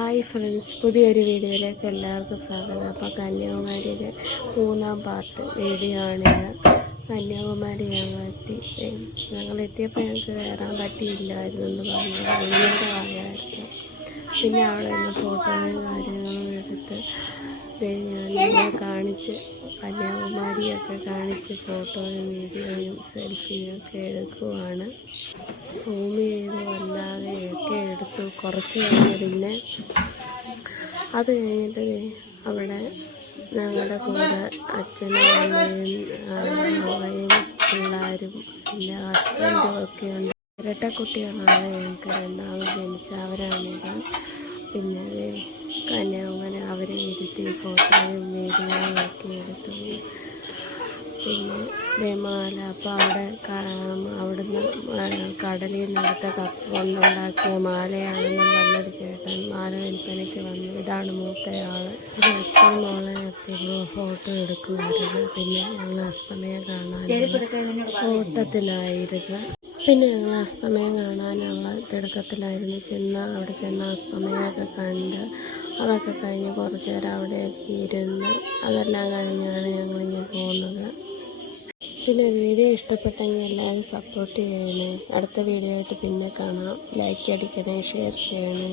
Hi friends, പുതിയൊരു വീഡിയോയിലേക്ക് എല്ലാവർക്കും സ്വാഗതം. അപ്പോൾ കന്യാകുമാരിയിലെ 3-ാം പാർട്ട് വീഡിയോ ആണിത്. കന്യാകുമാരി ഞങ്ങളെത്തിയപ്പോൾ ഞങ്ങൾക്ക് കയറാൻ പറ്റിയില്ലായിരുന്നു എന്ന് പറഞ്ഞു. വൈകുന്നേരമായിരുന്നു. പിന്നെ അവിടെ നിന്ന് ഫോട്ടോയും കാര്യങ്ങളും എടുത്ത് ഞാൻ കാണിച്ച് കന്യാകുമാരിയൊക്കെ കാണിച്ച് ഫോട്ടോയും വീഡിയോയും സെൽഫിയും ഒക്കെ എടുക്കുവാണ്. സൂം ചെയ്ത് വല്ലാതെയൊക്കെ എടുത്തു. കുറച്ച് കഴിഞ്ഞ് പിന്നെ അത് കഴിഞ്ഞിട്ട് അവിടെ ഞങ്ങളുടെ കൂടെ അച്ഛനും അമ്മയും പിള്ളേരും പിന്നെ ഹസ്ബൻഡും ഒക്കെ ഉണ്ട്. ഇരട്ടക്കുട്ടികളാണ് ഞങ്ങൾക്ക് രണ്ടാമത് ജനിച്ച അവരാണിത്. പിന്നെ കന്യാകുമാരി അവരെ ഇരുത്തി ഫോട്ടോയും വീഡിയോയും ഒക്കെ എടുത്തു. പിന്നെ മാല, അപ്പോൾ അവിടുന്ന് കടലിൽ നിന്നെടുത്ത കപ്പ് കൊണ്ടുണ്ടാക്കിയ മാലയാണെന്നും പറഞ്ഞൊരു ചേട്ടൻ മാല വിൽപ്പനയ്ക്ക് വന്നു. ഇതാണ് മൂത്തയാൾ. ഇത് എപ്പോഴും മോളെ എപ്പോഴും ഫോട്ടോ എടുക്കുമായിരുന്നു. പിന്നെ ഞങ്ങൾ അസ്തമയം കാണാൻ ഓട്ടത്തിലായിരുന്നു. പിന്നെ ഞങ്ങൾ അസ്തമയം കാണാനുള്ള തിടുക്കത്തിലായിരുന്നു. അവിടെ ചെന്ന് അസ്തമയമൊക്കെ കണ്ട് അതൊക്കെ കഴിഞ്ഞ് കുറച്ച് നേരം അവിടെയൊക്കെ ഇരുന്ന് അതെല്ലാം കഴിഞ്ഞാണ് ഞങ്ങളിങ്ങനെ പോകുന്നത്. പിന്നെ വീഡിയോ ഇഷ്ടപ്പെട്ടെങ്കിൽ എല്ലാവരും സപ്പോർട്ട് ചെയ്യണേ. അടുത്ത വീഡിയോ ആയിട്ട് പിന്നെ കാണാം. ലൈക്ക് അടിക്കണേ, ഷെയർ ചെയ്യണേ.